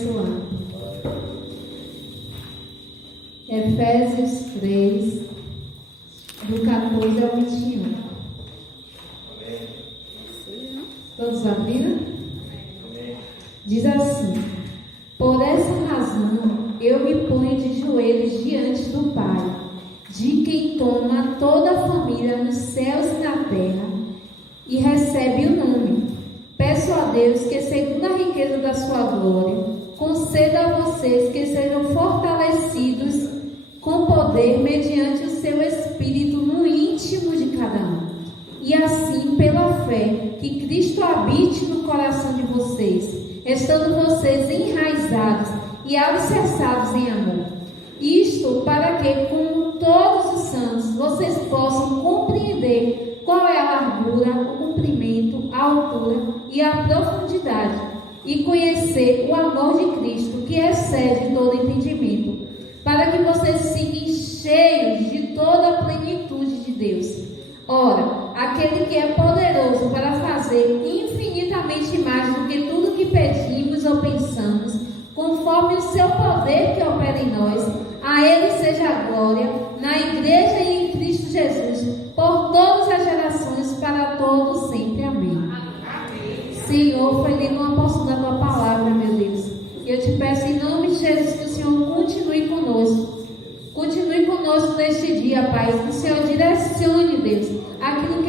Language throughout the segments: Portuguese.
abençoar. Efésios 3, do 14 ao 21. Todos abriram? Diz assim: por essa razão eu me ponho de joelhos diante do Pai, de quem toma toda a família nos céus e na terra, e recebe o nome. Peço a Deus que, segundo a riqueza da sua glória, conceda a vocês que sejam fortalecidos com poder mediante o seu Espírito no íntimo de cada um. E assim, pela fé, que Cristo habite no coração de vocês, estando vocês enraizados e alicerçados em amor. Isto para que, como todos os santos, vocês possam compreender qual é a largura, o comprimento, a altura e a profundidade, e conhecer o amor de Cristo, que excede todo entendimento, para que vocês fiquem cheios de toda a plenitude de Deus. Ora, aquele que é poderoso para fazer infinitamente mais do que tudo que pedimos ou pensamos, conforme o seu poder que opera em nós, a Ele seja a glória, na Igreja e em Cristo Jesus, por todas as gerações, para todos sempre. Amém. Senhor, foi lido uma porção da Tua palavra, meu Deus. E eu te peço em nome de Jesus que o Senhor continue conosco. Continue conosco neste dia, Pai. Que o Senhor direcione, Deus, aquilo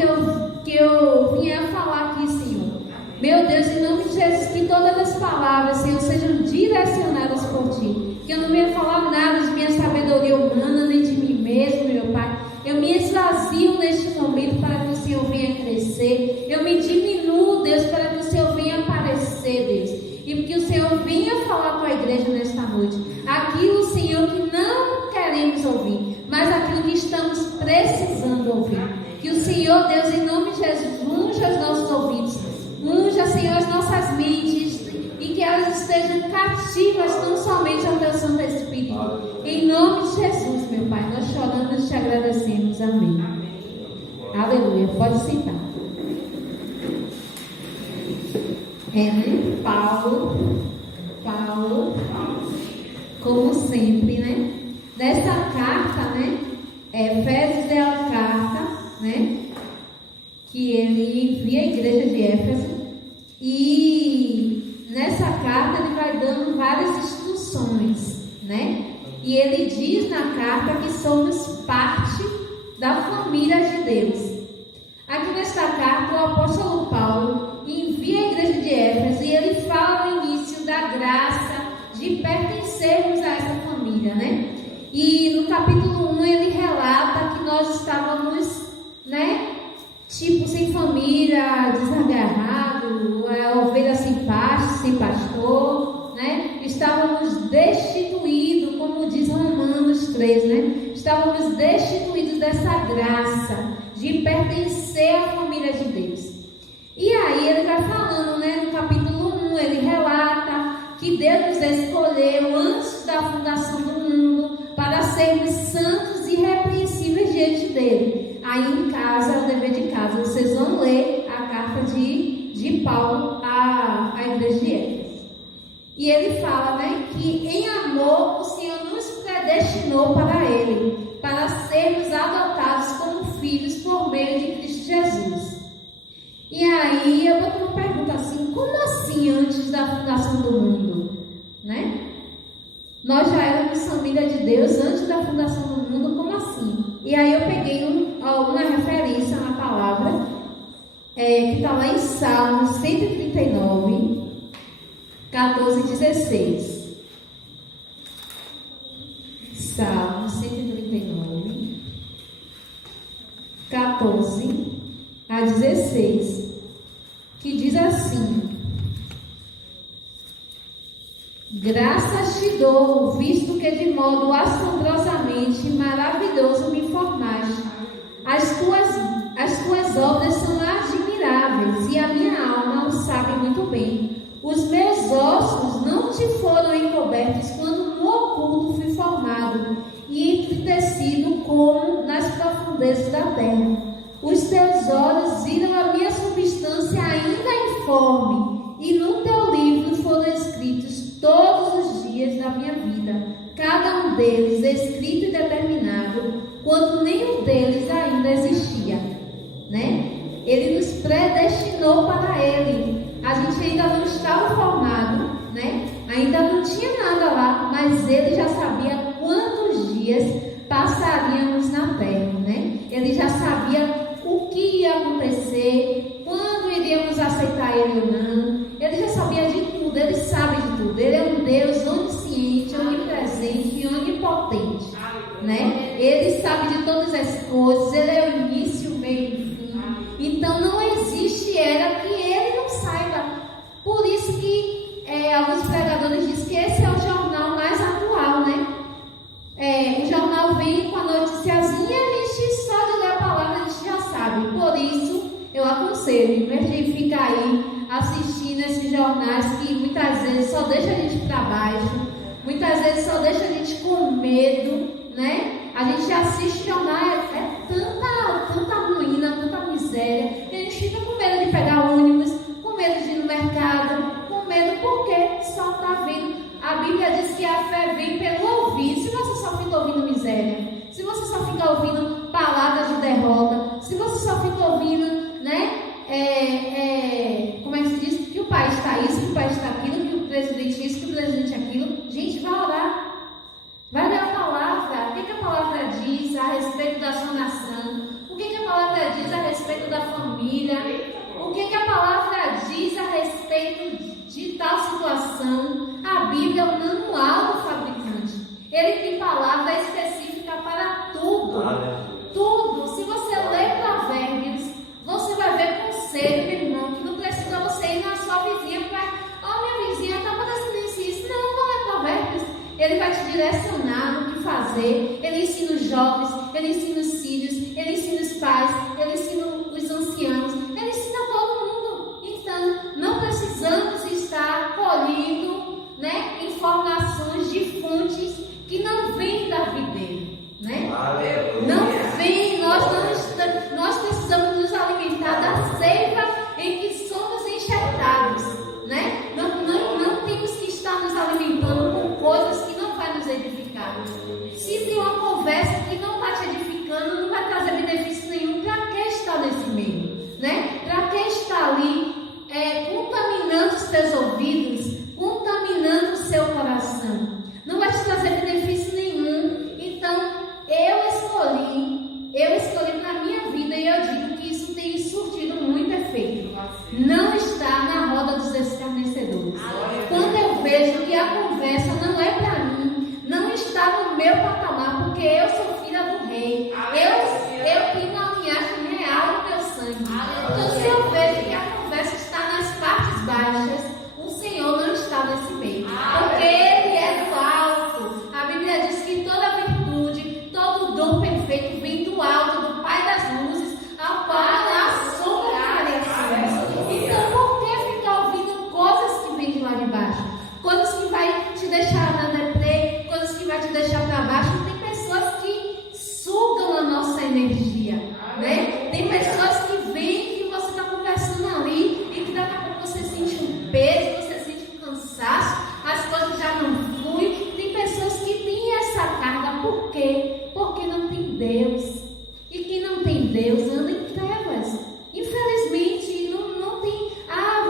que eu vim a falar aqui, Senhor. Meu Deus, em nome de Jesus, que todas as palavras, Senhor, sejam direcionadas por Ti. Que eu não venha falar nada de minha sabedoria humana, nem de mim mesmo, meu Pai. Eu me esvazio neste momento para que o Senhor venha crescer. Eu me diminuo, Deus, para que o Senhor venha aparecer, Deus. E que o Senhor venha falar com a igreja nesta noite. Aquilo, Senhor, que não queremos ouvir, mas aquilo que estamos precisando ouvir. Que o Senhor, Deus, em nome de Jesus, unja os nossos ouvidos. Unja, Senhor, as nossas mentes, e que elas estejam cativas tão somente ao Teu Santo Espírito. Em nome de Jesus, meu Pai, nós choramos e te agradecemos. Amém. Aleluia. Pode sentar. Paulo, como sempre, né? Nessa carta, né? Efésios é a carta, né? Que ele envia à igreja de Éfeso, e nessa carta ele vai dando várias instruções, né? E ele diz na carta que somos parte da família de Deus. Aqui nesta carta o apóstolo Paulo envia à igreja de Éfeso e ele fala no início da graça de pertencermos a essa família, né? E no capítulo 1 ele relata que nós estávamos, né? Tipo, sem família, desagarrado, ovelha sem pasto, sem pastor, né? Estávamos destituídos, como diz Romanos 3, né? Estávamos destituídos dessa graça de pertencer à família de Deus. E aí ele vai falando, né? No capítulo 1, ele relata que Deus nos escolheu antes da fundação do mundo para sermos santos e irrepreensíveis diante dele. Aí em casa, é o dever de casa, vocês vão ler a carta de Paulo à igreja de Éfeso. E ele fala, né, que em amor o Senhor nos predestinou para Ele, para sermos adotados como filhos por meio de Cristo Jesus. E aí eu vou ter uma pergunta assim: como assim antes da fundação do mundo? Né? Nós já éramos família de Deus antes da fundação do mundo, como assim? E aí eu peguei alguma referência na palavra, que está lá em Salmos 139, 14 e 16. Salmos 139, 14 a 16, que diz assim: graças te dou, visto que de modo assombrosamente maravilhoso me formaste. As tuas obras são admiráveis, e a minha alma o sabe muito bem. Os meus ossos não te foram encobertos quando no oculto fui formado e entretecido como nas profundezas da terra. Os teus olhos viram a minha substância ainda informe, e no teu livro foram escritos todos dias da minha vida, cada um deles escrito e determinado, quando nenhum deles ainda existia, né? Ele nos predestinou para Ele. A gente ainda não estava formado, né? Ainda não tinha nada lá, mas Ele já sabia quantos dias passaríamos na terra, né? Ele já sabia o que ia acontecer, quando iríamos aceitar Ele ou não. Ele já sabia de tudo, Ele sabe de tudo. Ele é um Deus onisciente, onipresente e onipotente, né? Ele sabe de todas as coisas, Ele é o início, o meio e o fim. Então não existe era que Ele não saiba. Por isso que alguns pregadores dizem que esse é o jornal mais atual, né? O jornal vem com a noticiazinha e a gente só de ler a palavra a gente já sabe. Por isso eu aconselho, em vez de ficar aí assistindo esses jornais que muitas vezes só deixa a gente para baixo, muitas vezes só deixa a gente com medo, né? A gente assiste jornal, tanta ruína, tanta miséria, que a gente fica com medo de pegar ônibus, com medo de ir no mercado, com medo porque só está vindo. A Bíblia diz que a fé vem pelo ouvir. Se você só fica ouvindo miséria, se você só fica ouvindo palavras de derrota, se você só fica ouvindo, né? Como é que se diz? Que o país está isso, que o país está aquilo, que o presidente isso, que o presidente aquilo. Gente, vai orar. Vai ler a palavra. O que a palavra diz a respeito da sua nação? O que a palavra diz a respeito da família? O que a palavra diz a respeito de tal situação? A Bíblia é o manual do fabricante. Ele tem palavra específica para tudo. Tudo. Se você ler Provérbios, você vai ver conselho, meu irmão, que não precisa você ir na sua vizinha para... minha vizinha está acontecendo isso. Não, não é Provérbios. Ele vai te direcionar no que fazer. Ele ensina os jovens, ele ensina os filhos, ele ensina os pais, ele ensina os anciãos, ele ensina todo mundo. Então, não precisamos estar colhendo, né, informações de fontes que não vêm da videira, né? Não vem, nós precisamos nos alimentar da seiva em que somos enxertados, né? Não temos que estar nos alimentando com coisas que não vai nos edificar. Se tem uma conversa que não está te edificando, não vai trazer benefício nenhum, para que estar nesse meio, né? Para que estar ali contaminando os teus ouvidos, contaminando o seu coração? Não vai te trazer benefício nenhum. Então, eu escolhi na minha vida, e eu digo que isso tem surtido muito efeito. Não está na roda dos escarnecedores. Quando eu vejo que a conversa não é para mim, não está no meu patamar, porque eu sou filha do rei, eu tenho uma linhagem real no meu sangue. Então, se eu vejo que a conversa está nas partes baixas, o Senhor não está nesse meio, porque Ele é do alto. A Bíblia diz que toda virtude, todo dom perfeito vem do alto, do Pai das luzes, ao qual há sombra de variações. Então, por que ficar ouvindo coisas que vêm de lá de baixo? Coisas que vai te deixar na deprê, coisas que vai te deixar para baixo. Tem pessoas que sugam a nossa energia, né? Tem pessoas que vêm, que você está conversando ali e que daqui a pouco você sente um peso, você sente um cansaço, as coisas já não fluem. Tem pessoas que têm essa carga. Por quê? Porque não tem Deus. E quem não tem Deus anda em trevas. Infelizmente, não tem...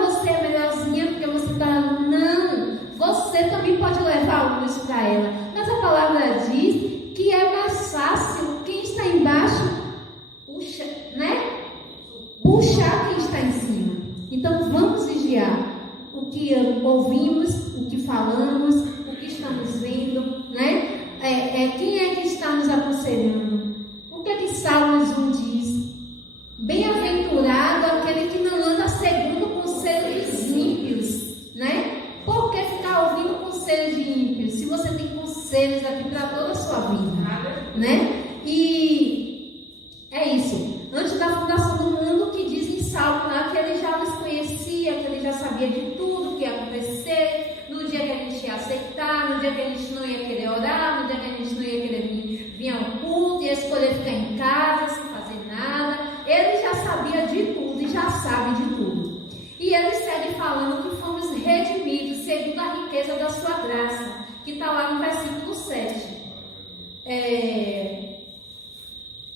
você é melhorzinha porque você está... Não. Você também pode levar luz para ela. Mas a palavra diz que é mais fácil quem está embaixo puxar quem está em cima. Então vamos vigiar o que ouvimos, o que falamos, o que estamos vendo, né? Quem é que está nos aconselhando? O que é que Salmos 1 diz? Bem-aventurado aquele que não anda segundo o conselho dos ímpios, né? Por que ficar ouvindo conselhos de ímpios, se você tem conselhos aqui para toda a sua vida, né? E é isso. Antes da fundação do mundo, que diz em Salmo lá que ele já nos conhecia, que ele já sabia de tudo que ia acontecer, no dia que a gente ia aceitar, no dia que a gente não ia querer orar, no dia que a gente não ia querer vir ao culto, ia escolher ficar em casa sem fazer nada. Ele já sabia de tudo e já sabe de tudo. E ele segue falando que fomos redimidos segundo a riqueza da sua graça, que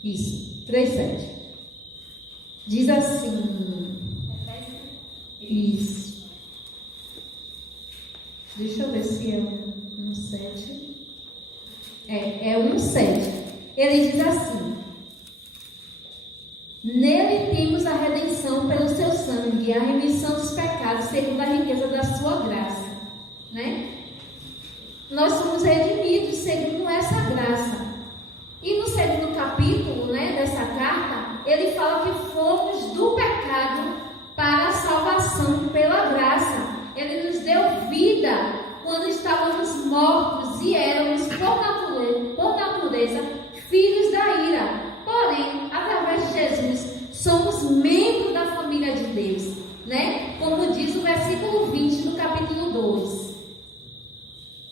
Isso, 3:7. Diz assim. Isso. Deixa eu ver se é 1:7. É 1:7. Ele diz assim: nele temos a redenção pelo seu sangue, a remissão dos pecados, segundo a riqueza da sua graça. Né? Nós somos redimidos segundo essa graça. E no segundo capítulo, né, dessa carta, ele fala que fomos do pecado para a salvação pela graça. Ele nos deu vida quando estávamos mortos e éramos, por natureza, filhos da ira. Porém, através de Jesus, somos membros da família de Deus, né? Como diz o versículo 20 do capítulo 2.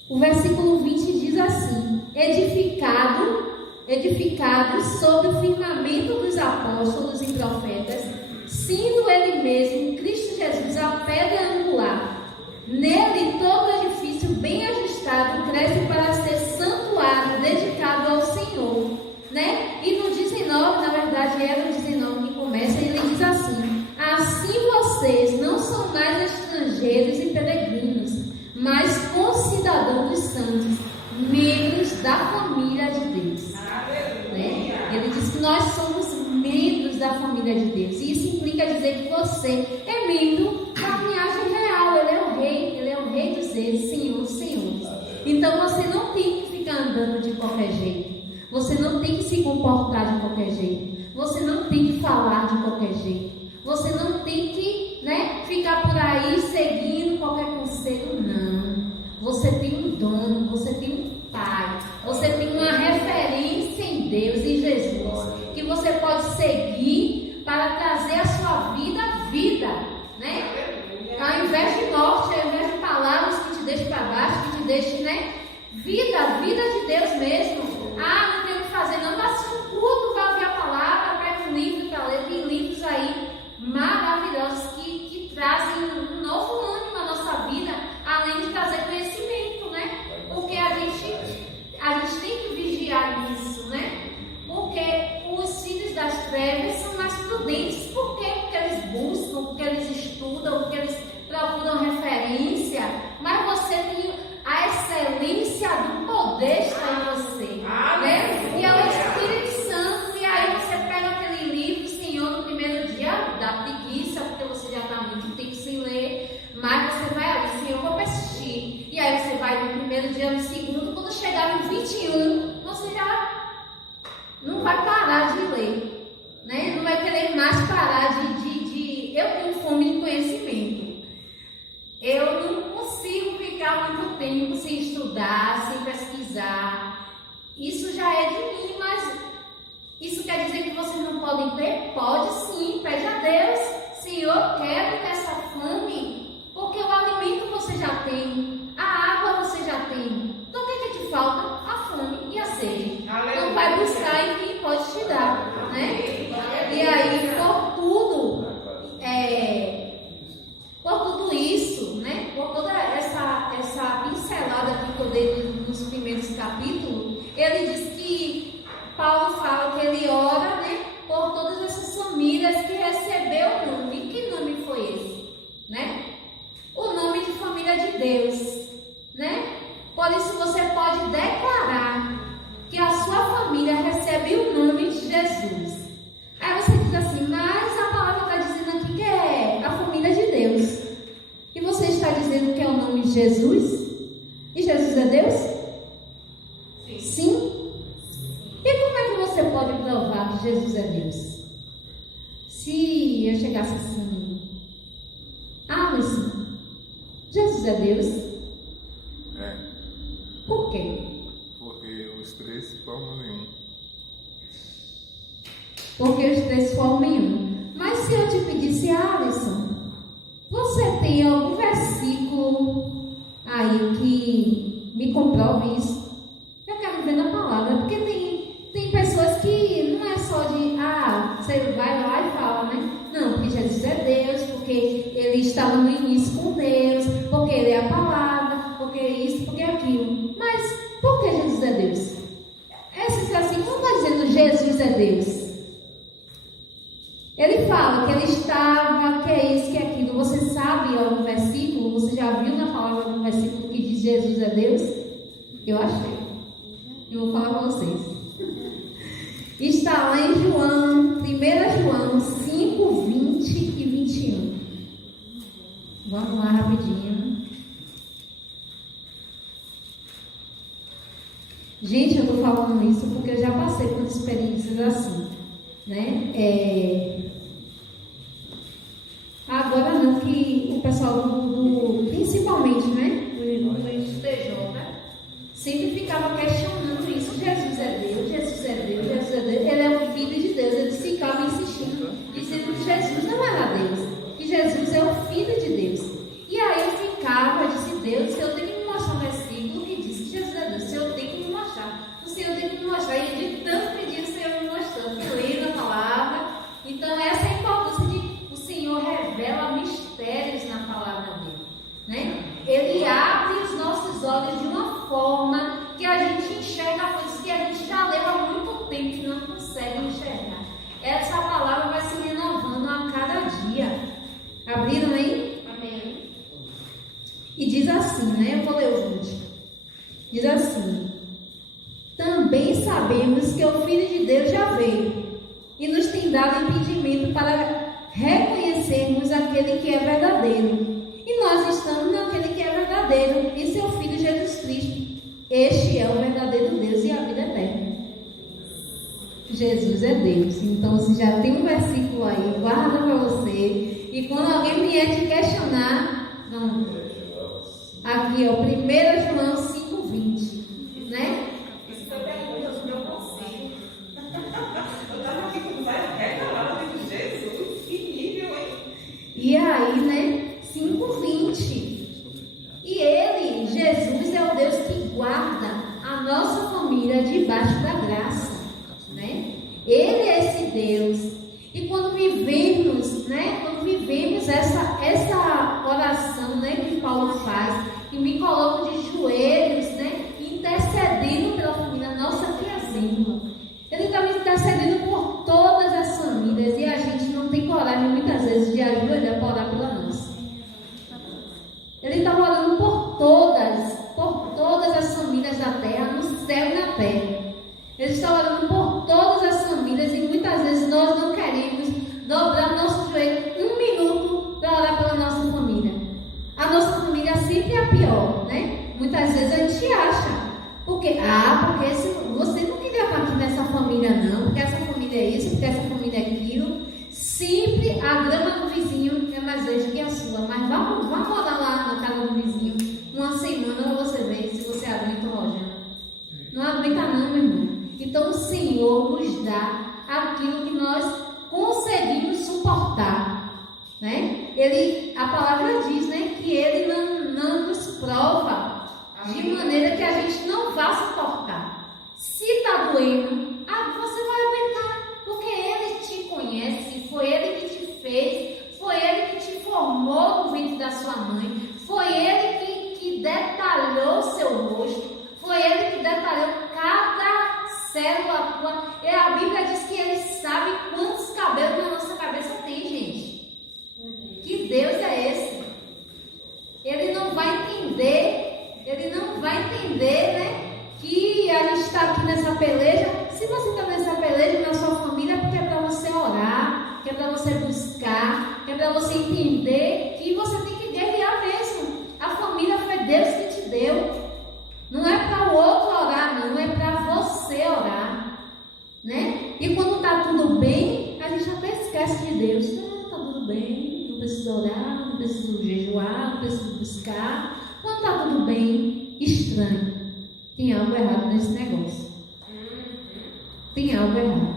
O versículo 20 diz assim: edificados sobre o firmamento dos apóstolos e profetas, sendo ele mesmo, Cristo Jesus, a pedra angular. Nele todo edifício bem ajustado cresce para ser santuário dedicado ao Senhor, né? E no 19, na verdade é no 19 que começa, ele diz assim: assim vocês não são mais estrangeiros e peregrinos, mas concidadãos dos santos, membros da família de Deus. Né? Ele diz que nós somos membros da família de Deus. E isso implica dizer que você é membro da linhagem real. Ele é o rei dos reis, Senhor dos senhores. Então você não tem que ficar andando de qualquer jeito. Você não tem que se comportar de qualquer jeito. Você não tem que falar de qualquer jeito. Você não tem que, né, ficar por aí seguindo qualquer conselho. Não. Você tem um dono, você tem um pai, você tem uma referência em Deus, em Jesus, que você pode seguir para trazer a sua vida, né? Ao invés de morte, ao invés de palavras que te deixem para baixo, que te deixem, né? Vida de Deus mesmo. Ah, não tem o que fazer, não. Dá um culto para ouvir a palavra, pega um livro para ler. Tem livros aí maravilhosos que trazem um novo ânimo à nossa vida, além de trazer conhecimento, né? Porque a gente tem que vigiar nisso, né? Porque os filhos das trevas são mais prudentes. Por quê? Porque eles buscam, porque eles estudam, porque eles procuram referência. Mas você tem a excelência do poder está em você, né? E é o Espírito Santo. E aí você pega aquele livro, Senhor, no primeiro dia dá preguiça, porque você já está muito tempo sem ler. Mas você vai ali, Senhor, vou persistir. E aí você vai no primeiro dia, no segundo, quando chegar no 21, você já não vai parar de ler, né? Não vai querer mais parar de... Eu tenho fome de conhecimento. Eu não consigo ficar muito tempo sem estudar, sem pesquisar. Isso já é de mim, mas isso quer dizer que vocês não podem ter? Pode sim, pede a Deus. Senhor, quero ter essa fome, porque o alimento você já tem, a água você já tem. Então o que te falta? A fome e a sede. Não vai buscar em quem pode te dar, né? E aí, por tudo isso, né? Por toda essa pincelada que eu dei nos primeiros capítulos, ele diz que Paulo fala que ele ora, né, por todas essas famílias que recebeu o nome. E que nome foi esse? Né? O nome de família de Deus, né? Por isso você pode declarar que a sua família recebe o nome de Jesus. Aí você diz assim, mas a palavra está dizendo aqui que é a família de Deus. E você está dizendo que é o nome de Jesus? E Jesus é Deus? Sim? E como é que você pode provar que Jesus é Deus? Se eu chegasse assim, Alisson, Jesus é Deus? É. Por quê? Porque os três se formam em um. Porque os três se formam em um. Mas se eu te pedisse, Alisson, você tem algum versículo aí que me comprove isso? Eu quero ver na palavra, porque tem pessoas que não é só de, você vai lá e fala, né? Não, porque Jesus é Deus, porque ele estava no início com Deus, porque ele é a palavra, porque isso, porque aquilo. Mas por que Jesus é Deus? Eu achei. Eu vou falar para vocês. Está lá em João, 1 João 5, 20 e 21. Vamos lá rapidinho. Gente, eu estou falando isso porque eu já passei por experiências assim, né? Agora não, que o pessoal principalmente, né? Do TJ, sempre ficava questionando isso. Jesus é Deus, Jesus é Deus, Jesus é Deus. Ele é o Filho de Deus. Eles ficavam insistindo, dizendo que Jesus não era Deus, que Jesus é o Filho de Deus. E aí eu ficava, eu disse, Deus, eu tenho que me mostrar um versículo que diz que Jesus é Deus. O Senhor tem que me mostrar. O Senhor tem que me mostrar. E de tanto pedir, o Senhor me mostrou. Eu li na palavra. Então essa é a importância de o Senhor revela mistérios na palavra dele, né? Ele abre os nossos olhos de uma forma que a gente enxerga coisas que a gente já leu há muito tempo e não consegue enxergar. Essa palavra vai se renovando a cada dia. Abriram aí? Amém. E diz assim, né? Eu vou ler o 20. Diz assim: também sabemos que o Filho de Deus já veio e nos tem dado impedimento para reconhecermos aquele que é verdadeiro. E nós estamos naquele que é verdadeiro, e seu Filho Jesus Cristo. Este é o verdadeiro Deus e a vida eterna. Jesus é Deus. Então, se já tem um versículo aí, guarda para você. E quando alguém vier te questionar, não. Aqui, ó, 1 João 5, 20. Né? Isso foi pergunta do meu conselho. Eu estava aqui com várias reclamadas de Jesus. Que nível, hein? E aí, né? 5:20. E ele, Jesus, é o Deus que guarda a nossa família debaixo da graça, né? Ele é esse Deus. E quando vivemos, né? Quando vivemos essa oração, né? Que Paulo faz, que me coloco de joelhos, né? Intercedendo pela família nossa, que exemplo. Ele está me intercedendo por todas as famílias e a gente não tem coragem muitas vezes de ajoelhar para orar pela nossa. Ele está orando por todas as famílias da terra, no céu e na terra. Ele está orando por todas as famílias e muitas vezes nós não queremos dobrar nosso joelho 1 minuto para orar pela nossa família. A nossa família sempre é a pior, né? Muitas vezes a gente acha. Porque você não queria estar aqui nessa família não, porque essa família é isso, porque essa família é aquilo. Sempre a grama do vizinho é mais verde que a sua. Mas vamos morar lá na casa do vizinho uma semana para você ver se você aguenta ou não. Não aguenta não, meu irmão. Então o Senhor nos dá aquilo que nós conseguimos suportar, né? A palavra diz, né, que Ele não nos prova de maneira que a gente não vá suportar. Se está doendo, você vai aguentar, porque Ele te conhece, foi Ele que te fez, foi Ele que te formou no ventre da sua mãe, foi Ele que detalhou seu rosto, foi Ele que detalhou cada célula tua. E a Bíblia diz que Ele sabe quantos cabelos na nossa cabeça tem, gente. Que Deus é esse? Ele não vai entender, né? Que a gente está aqui nessa peleja. Se você está nessa peleja na sua família, é porque é para você orar, que é para você buscar, que é para você entender que você tem que guerrear mesmo. A família foi Deus que te deu. Não é para o outro orar, não, é para você orar, né? E quando está tudo bem, a gente até esquece de Deus. Não, está tudo bem, não preciso orar, não preciso jejuar, não preciso buscar. Quando está tudo bem, estranho. Tem algo errado nesse negócio. Tem algo errado.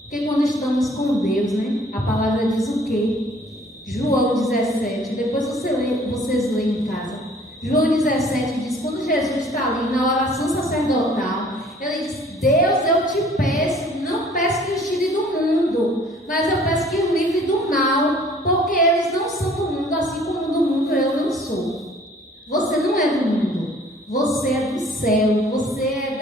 Porque quando estamos com Deus, né? A palavra diz o quê? João 17. Depois vocês leem em casa. João 17 diz, quando Jesus está ali na oração sacerdotal, ele diz, Deus, eu te peço, não peço que os tire do mundo, mas eu peço que os livre do mal, porque eles não são do mundo, assim como do mundo eu não sou. Você não é do mundo, você é do céu, você é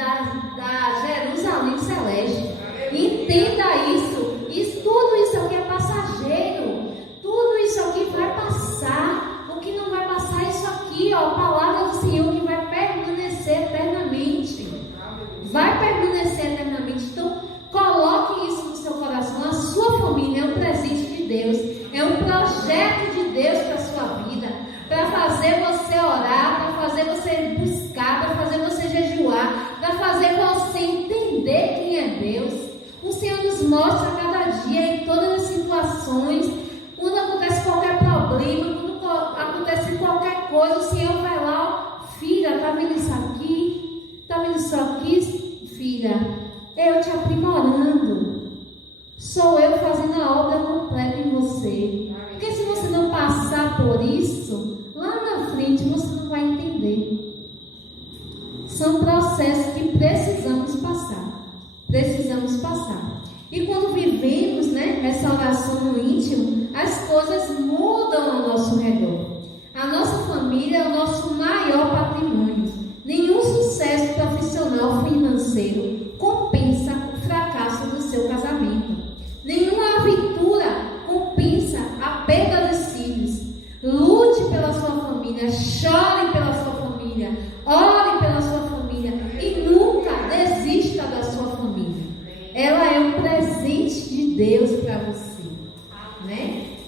da Jerusalém celeste. Entenda isso, tudo isso aqui é passageiro, tudo isso aqui vai passar. O que não vai passar é isso aqui, ó, a palavra do Senhor que vai permanecer eternamente. são processos que precisamos passar. Precisamos passar. E quando vivemos, né, essa oração no íntimo, as coisas mudam ao nosso redor. A nossa família é o nosso maior patrimônio. Nenhum sucesso profissional financeiro compensa o fracasso do seu casamento. Nenhuma aventura compensa a perda dos filhos. Lute pela sua família, chore pela sua família, ore pela sua família e nunca desista da sua família. Ela é um presente de Deus para você, né?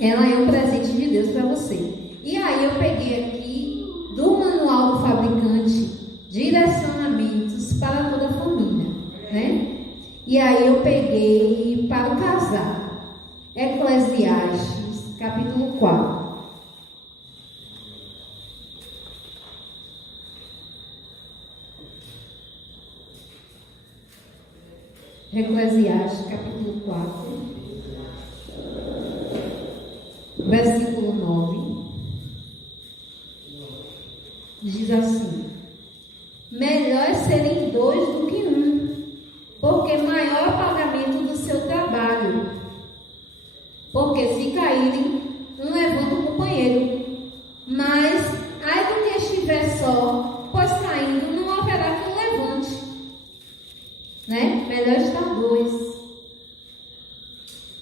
Ela é um presente de Deus para você. E aí eu peguei aqui do manual do fabricante direcionamentos para toda a família, né? E aí eu peguei para o casal, Eclesiastes, capítulo 4. Eclesiastes, capítulo 4, versículo 9, diz assim: melhor é serem dois do que um, porque maior é o pagamento do seu trabalho. Porque se caírem, um levanta o companheiro. Mas, ai do que estiver só, pois caindo não haverá quem levante. Né? Melhor estar dois.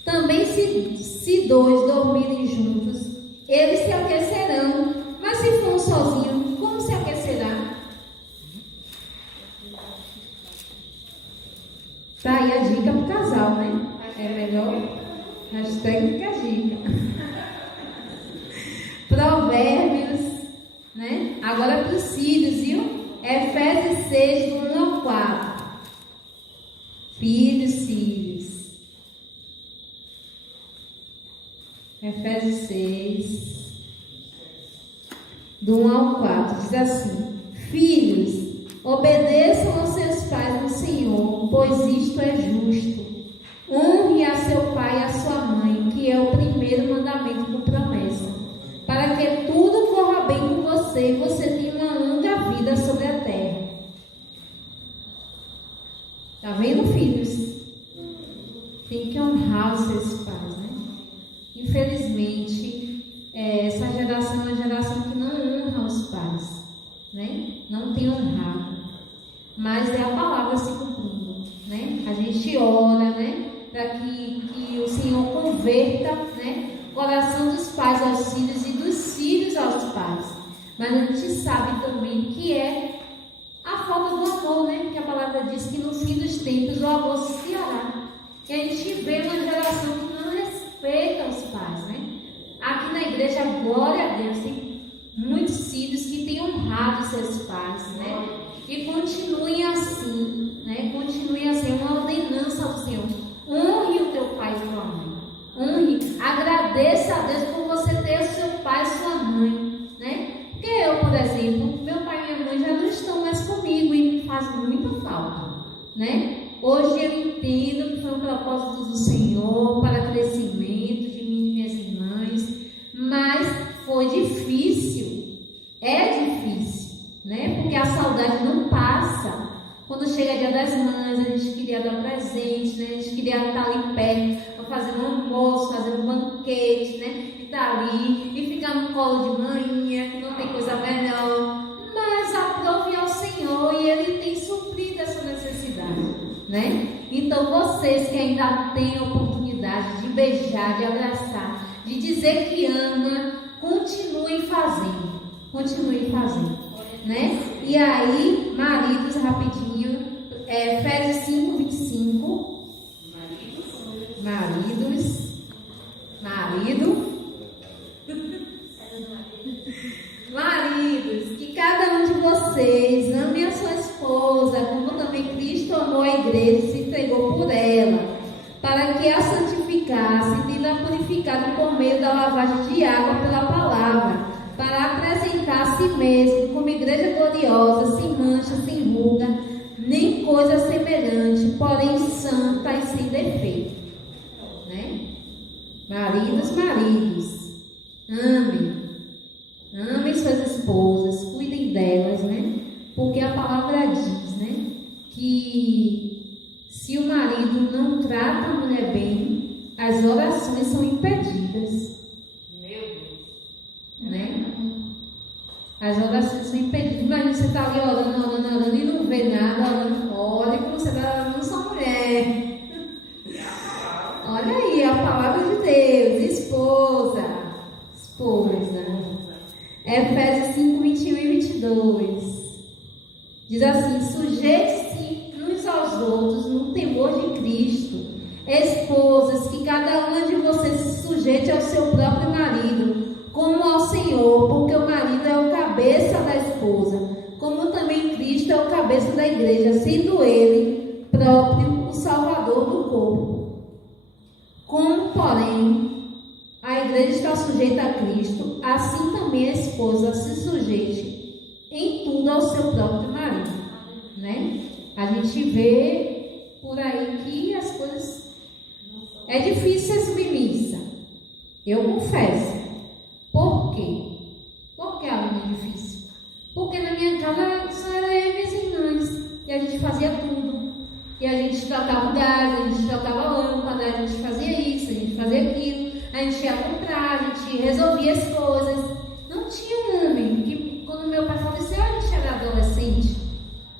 Também se dois dormirem juntos, eles se aquecerão. Mas se for um sozinho, como se aquecerá? Tá aí a dica pro casal, né? É melhor. Hashtag fica a dica. Provérbios, né? Agora para os filhos, viu? Efésios 6, do 1 ao 4. Filhos. Efésios 6, do 1 ao 4, diz assim: filhos, obedeçam aos seus pais no Senhor, pois isto é justo. Honre a seu pai e a sua mãe, que é o primeiro mandamento com promessa, para que tudo corra bem com você e você tenha uma longa vida sobre a terra. Tá vendo, filhos? Tem que honrar os seus pais, né? Infelizmente, essa geração é uma geração que não honra os pais, né? Não tem honrado. Mas é a palavra se cumprindo, né? A gente ora, né? Para que o Senhor converta, né, o coração dos pais aos filhos e dos filhos aos pais. Mas a gente sabe também que é a falta do amor, né? Porque a palavra diz que no fim dos tempos o amor se esfriará. E a gente vê uma geração que não respeita os pais, né? Aqui na igreja, glória a Deus, tem muitos filhos que têm honrado seus pais, né? E continuem assim, né? Continuem assim, é uma ordenança ao Senhor. Honre o teu pai e tua mãe. Honre, agradeça a Deus por você ter o seu pai e sua mãe, né? Porque eu, por exemplo, meu pai e minha mãe já não estão mais comigo e me faz muita falta, né? Hoje eu entendo que foi um propósito do Senhor para crescimento de mim e minhas irmãs, mas foi difícil, é difícil, né? Porque a saudade não passa. Quando chega dia das mães, a gente queria dar presente, né? A gente queria estar ali perto para fazer um almoço, fazer um banquete, né? E estar ali e ficar no colo de manhã, que não tem coisa melhor. Mas aprove ao Senhor e Ele tem suprido essa necessidade, né? Então vocês que ainda têm a oportunidade de beijar, de abraçar, de dizer que ama, continuem fazendo, né? E aí, maridos, rapidinho, Efésios 5, 25. Maridos, que cada um de vocês ame a sua esposa, como também Cristo amou a igreja e se entregou por ela, para que a santificasse, tendo-a purificado por meio da lavagem de água pela palavra, para apresentar a si mesmo como igreja gloriosa, sem mancha, sem ruga, nem coisa semelhante, porém santa e sem defeito, né? Maridos, amem suas esposas, cuidem delas, né? Diz assim: sujeite-se uns aos outros no temor de Cristo. Esposas, que cada uma de vocês se sujeite ao seu próprio marido, como ao Senhor, porque o marido é o cabeça da esposa, como também Cristo é o cabeça da igreja, sendo ele próprio o salvador do corpo. Como, porém, a igreja está sujeita a Cristo, assim também a esposa se sujeite em tudo ao seu próprio marido, né? A gente vê por aí que as coisas... É difícil ser submissa, eu confesso. Por quê? Por que algo é difícil? Porque na minha casa só era eu e minhas irmãs, e a gente fazia tudo. E a gente trocava o gás, a gente trocava a lâmpada, a gente fazia isso, a gente fazia aquilo, a gente ia comprar, a gente resolvia as coisas. Não tinha homem, que quando meu pai faleceu a gente era adolescente,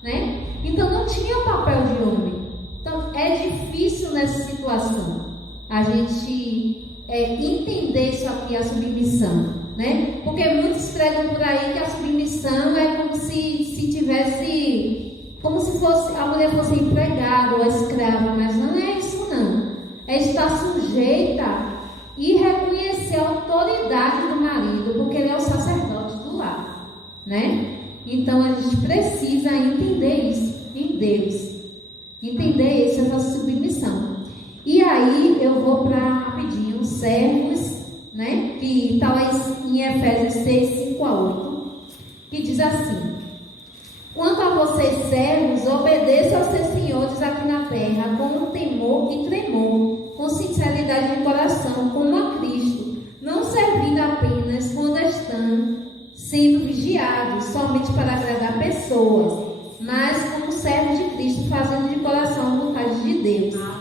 né? Então não tinha o papel de homem. Então é difícil nessa situação a gente entender isso aqui, a submissão, né? Porque muitos pregam por aí que a submissão é como se tivesse, como se fosse, a mulher fosse empregada ou escrava, mas não é isso não. É estar sujeita e reconhecer a autoridade do marido, porque ele é o sacerdote do lar, né? Então a gente precisa entender isso em Deus, entender isso, essa submissão. E aí eu vou para rapidinho, servos, né? Que está lá em Efésios 6, 5 a 8, que diz assim: quanto a vocês, servos, obedeçam aos seus senhores aqui na terra com temor e tremor, com sinceridade de coração, como a Cristo, não servindo apenas quando estão sendo vigiados, somente para agradar pessoas, mas como servos de Cristo, fazendo de coração a vontade de Deus.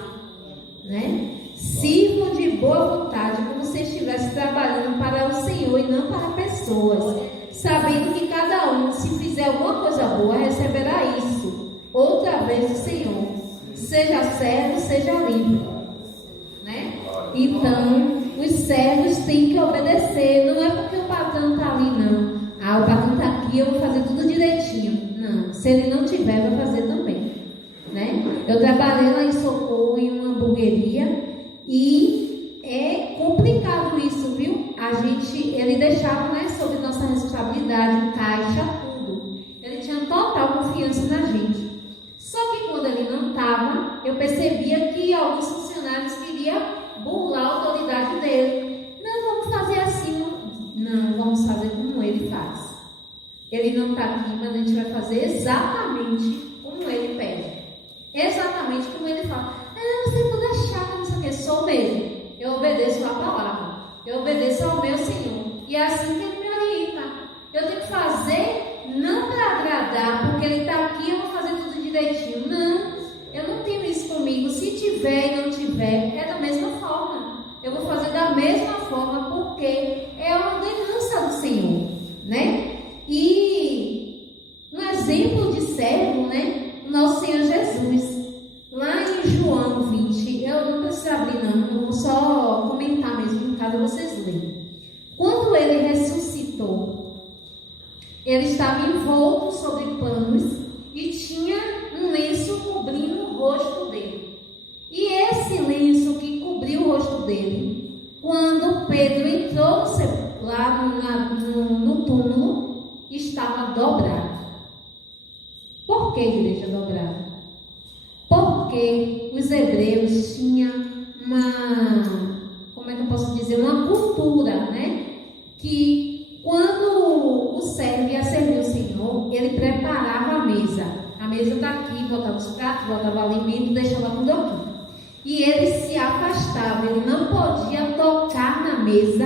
Né? Sirvam de boa vontade, como se estivesse trabalhando para o Senhor e não para pessoas, sabendo que cada um, se fizer alguma coisa boa, receberá isso outra vez do Senhor, seja servo, seja livre, né? Então os servos têm que obedecer. Não é porque o patrão está ali, não. O patrão está aqui, eu vou fazer tudo direitinho. Não, se ele não tiver, vai fazer também, né? Eu trabalhei lá em Socorro, em uma hamburgueria, e é complicado isso, viu? Ele deixava, né, sob nossa responsabilidade, caixa, tudo. Ele tinha total confiança na gente. Só que quando ele não estava, eu percebia que alguns funcionários queriam burlar a autoridade dele. Não, vamos fazer assim. Não, vamos fazer como ele faz. Ele não está aqui, mas a gente vai fazer exatamente como ele pede. Exatamente como ele fala. Você tudo é chato, não sei o que. Sou mesmo. Eu obedeço a palavra. Eu obedeço ao meu Senhor. E é assim que ele me orienta. Eu tenho que fazer não para agradar, porque ele está aqui, eu vou fazer tudo direitinho. Não, eu não tenho isso comigo. Se tiver e não tiver, é da mesma forma. Eu vou fazer da mesma forma, porque é a ordenança do Senhor, né? E um exemplo de servo, né? Nosso Senhor Jesus. Lá em João 20, eu não preciso abrir não, eu vou só comentar mesmo, em casa vocês leem. Quando ele ressuscitou, ele estava envolto sobre panos e tinha um lenço cobrindo o rosto dele. E esse lenço que cobriu o rosto dele, quando Pedro entrou lá no túmulo, estava dobrado. Por que, igreja, dobrado? Porque os hebreus tinham uma cultura, né? Que quando o servo ia servir o Senhor, ele preparava a mesa. A mesa está aqui, botava os pratos, botava alimento, deixava tudo aqui. E ele se afastava, ele não podia tocar na mesa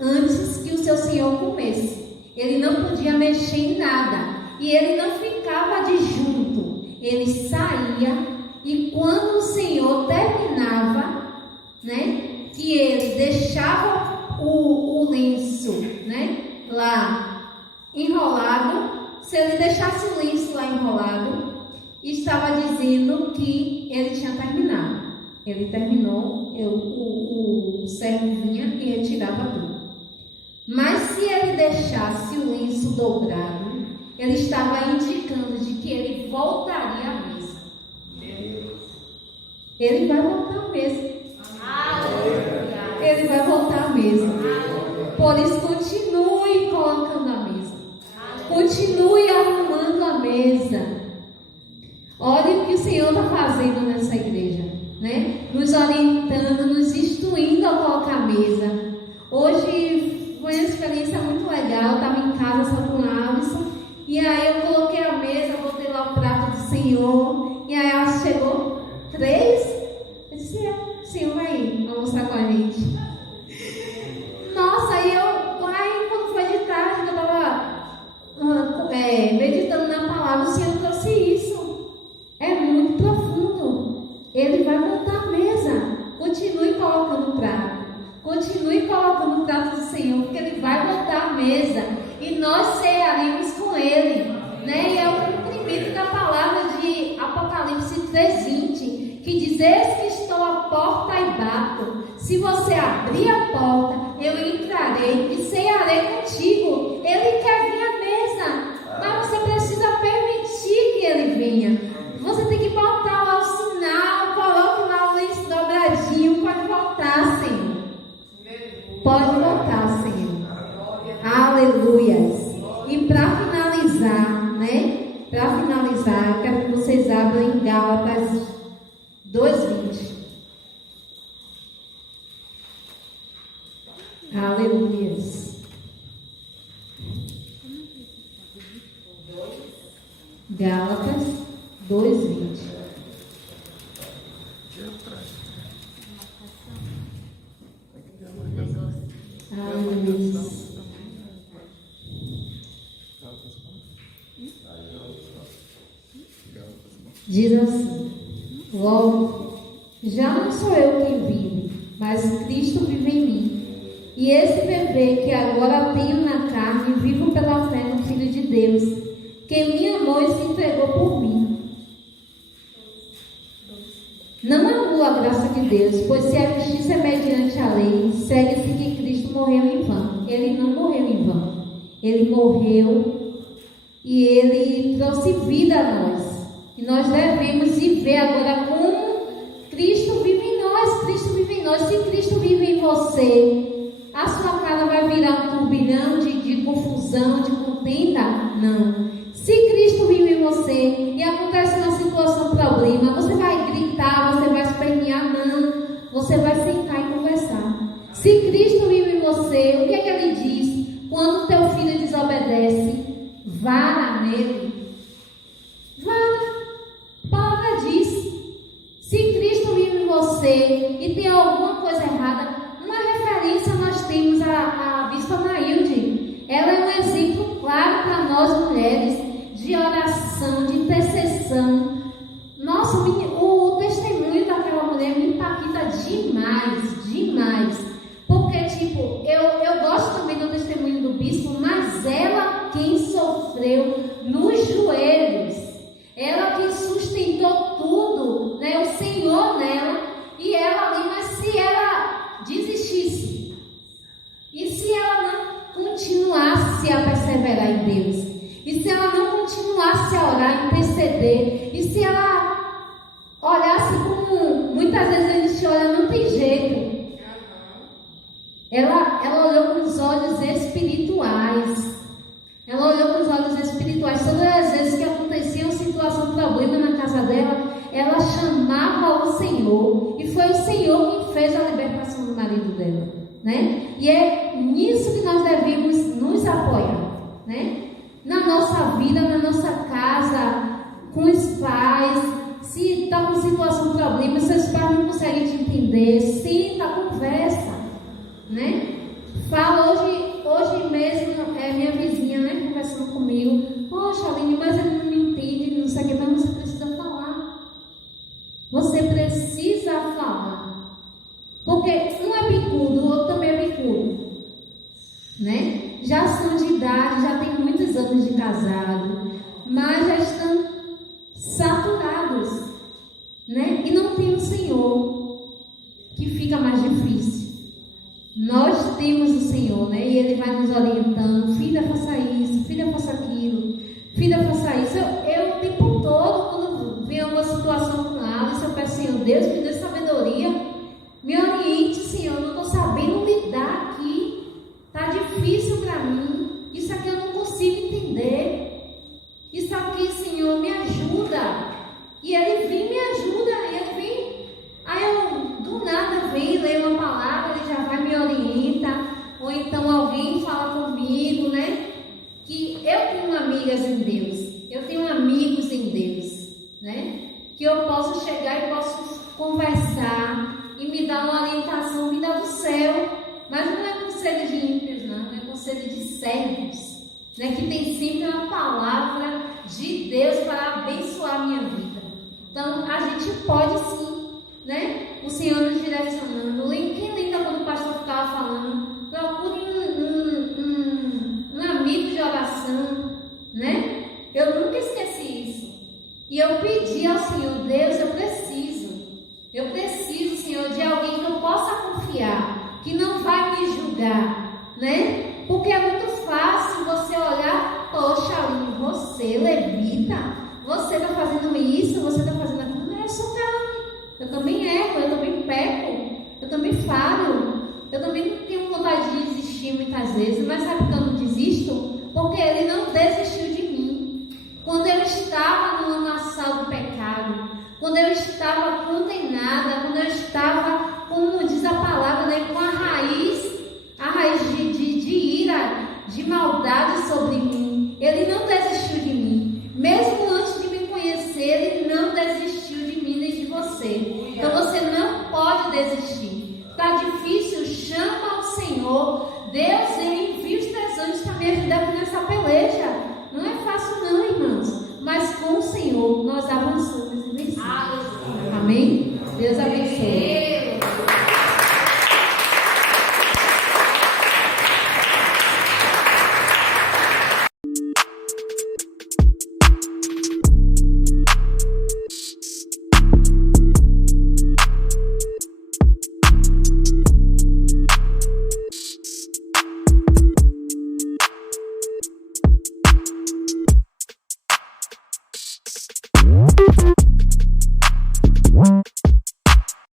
antes que o seu Senhor comesse. Ele não podia mexer em nada. E ele não ficava de junto. Ele saía. E quando o Senhor terminava, né, que ele deixava o lenço, né, lá enrolado, se ele deixasse o lenço lá enrolado, estava dizendo que ele tinha terminado. Ele terminou, o servo vinha e retirava tudo. Mas se ele deixasse o lenço dobrado, ele estava indicando de que ele Ele vai voltar mesmo. Ele vai voltar mesmo. Por isso, continue colocando a mesa. Continue arrumando a mesa. Olha o que o Senhor está fazendo nessa igreja, né? Nos orientando, nos instruindo a colocar a mesa. Hoje foi uma experiência muito legal. Eu estava em casa só com a Alisson. E aí eu coloquei a mesa, botei lá o prato do Senhor. E aí ela chegou 3. Eu disse, o Senhor vai almoçar com a gente. Nossa, aí quando foi de tarde, eu estava meditando na palavra, o Senhor trouxe isso. É muito profundo. Ele vai voltar à mesa. Continue colocando o prato. Continue colocando o prato do Senhor, porque Ele vai voltar à mesa. E nós cearemos com Ele. Né? E é o cumprimento da palavra de Apocalipse 3:20, que diz: eis que estou à porta e bato. Se você abrir a porta, eu entrarei e cearei contigo. Ele quer vir à mesa, mas você precisa permitir que Ele venha. Você tem que botar lá o sinal, coloque lá o lenço dobradinho. Pode voltar, Senhor. Pode voltar, Senhor. Aleluias. E para finalizar, né? Para finalizar, quero que vocês abram em Gálatas 2:20. Aleluias. Gálatas 2:20. Aleluia. Diz assim: logo, já não sou eu quem vive, mas Cristo vive em mim. E esse viver que agora tenho na carne, vivo pela fé no Filho de Deus, que me amou e se entregou por mim. Não anula a graça de Deus, pois se a justiça é mediante a lei, segue-se que Cristo morreu em vão. Ele não morreu em vão. Ele morreu e Ele trouxe vida a nós. E nós devemos viver agora como Cristo vive em nós. Cristo vive em nós. Se Cristo vive em você, a sua casa vai virar um turbilhão de confusão, de contenda? Não. Se Cristo vive em você e acontece uma situação, problema, você vai gritar, você vai espernear? Não. Você vai sentar e conversar. Se Cristo vive em você, o que é que Ele diz? Quando teu filho desobedece, vara nele. Vara. A palavra diz: se Cristo vive em você e tem alguma coisa errada, uma referência nós temos a Bispa Nailde. Ela é um exemplo claro para nós mulheres de oração, de intercessão. Nossa, o testemunho daquela mulher me impacta demais, demais. Porque, eu gosto também do testemunho do bispo, mas ela quem sofreu nos joelhos. Ela que sustentou tudo, né? O Senhor nela e ela ali. Mas se ela desistisse e se ela não continuasse a perseverar em Deus, e se ela não continuasse a orar, interceder, e se ela olhasse como muitas vezes a gente olha, não tem jeito. Ela olhou com os olhos espirituais. Ela olhou com os olhos espirituais. Todas as vezes que acontecia uma situação, problema na casa dela, ela chamava o Senhor. E foi o Senhor quem fez a libertação do marido dela, né? E é nisso que nós devemos nos apoiar, né? Na nossa vida, na nossa casa, com os pais. Se está com situação, problema, seus pais não conseguem te entender, senta, conversa, né? Fala. Hoje mesmo, minha vizinha, né, conversando comigo: poxa, Aline, mas ele não me entende, não sei o que, mas você precisa falar. Você precisa falar. Porque um é bicudo, o outro também é bicudo, né? Já são de idade, já tem muitos anos de casado, mas já estão saturados, né? E não tem o Senhor, que fica mais difícil. Nós temos o Senhor, né? E Ele vai nos orientando: filha, faça isso, filha, faça aquilo, filha, faça isso. Eu o tempo todo, quando vem alguma situação com ela, eu peço: Senhor, Deus me dê E ele vem e me ajuda, ele vem. Aí eu, do nada, venho, leio uma palavra, ele já vai me orienta. Ou então alguém fala comigo, né? Que eu tenho amigas em Deus, eu tenho amigos em Deus, né? Que eu posso chegar e posso conversar e me dar uma orientação vinda do céu. Mas não é conselho de ímpios, não, é conselho de servos, né? Que tem sempre uma palavra de Deus para abençoar a minha vida. Então a gente pode sim, né? O Senhor nos direcionando. Quem lembra quando o pastor ficava falando? Procure um amigo de oração, né? Eu nunca esqueci isso. E eu pedi ao Senhor, Deus, eu preciso, Senhor, de alguém que eu possa confiar, que não vai me julgar, né? Porque é muito fácil você olhar, poxa, Aline, você, levita, você está fazendo isso, você está fazendo aquilo. Não, eu sou carne, eu também erro, eu também peco, eu também falho. Eu também tenho vontade de desistir muitas vezes, mas sabe que eu não desisto? Porque Ele não desistiu de mim. Quando eu estava no lamaçal do pecado, quando eu estava condenada, quando eu estava, como diz a palavra, né, com a raiz de ira, de maldade sobre mim, Ele não desistiu de mim. Mesmo antes de me conhecer, Ele não desistiu de mim nem de você. Então você não pode desistir. Está difícil, chama ao Senhor. Deus, Ele envia os teus anjos para me ajudar aqui nessa peleja. Não é fácil não, irmãos. Mas com o Senhor nós avançamos.